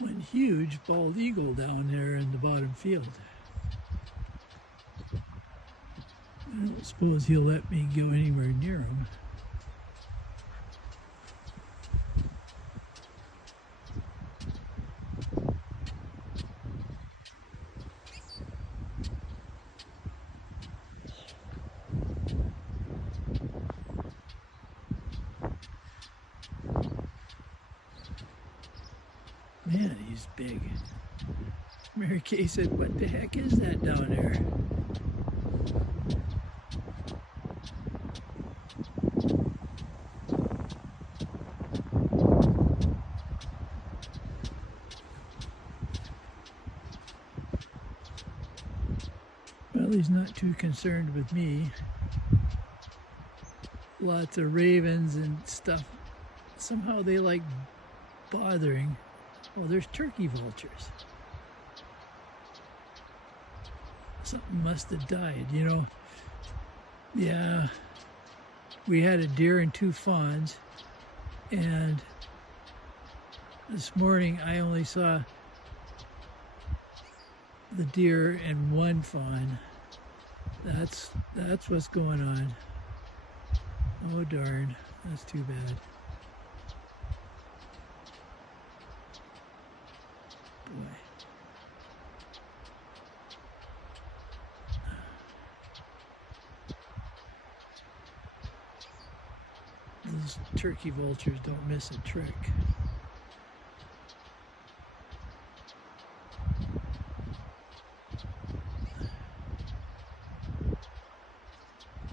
One huge bald eagle down there in the bottom field. I don't suppose he'll let me go anywhere near him. Man, he's big. Mary Kay said, "What the heck is that down there?" Well, he's not too concerned with me. Lots of ravens and stuff. Somehow they like bothering. Oh, there's turkey vultures. Something must have died, you know. Yeah, we had a deer and 2 fawns, and this morning I only saw the deer and 1 fawn. That's what's going on. Oh darn, that's too bad. Boy. Those turkey vultures don't miss a trick.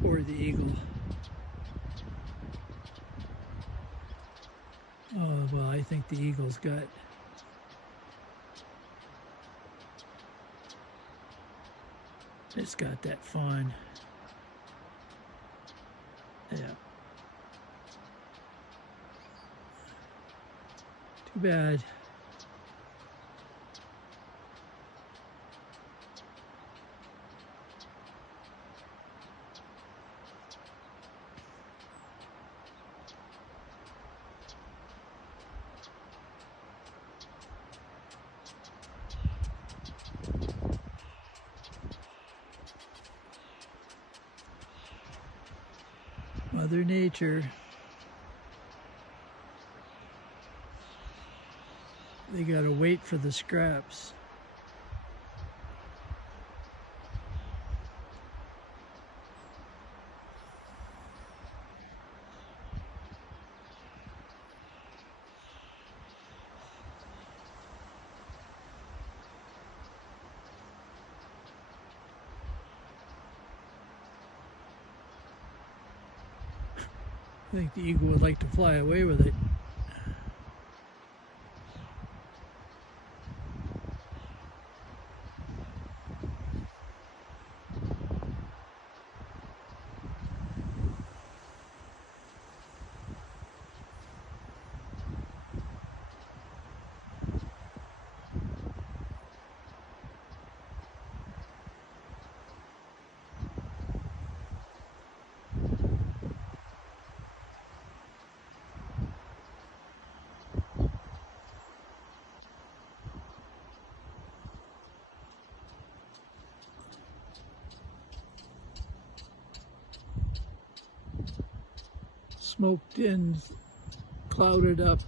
Or the eagle. Oh, well, I think the eagle's got it's got that fawn. Yeah. Too bad. Mother Nature. They gotta wait for the scraps. I think the eagle would like to fly away with it. Smoked in, clouded up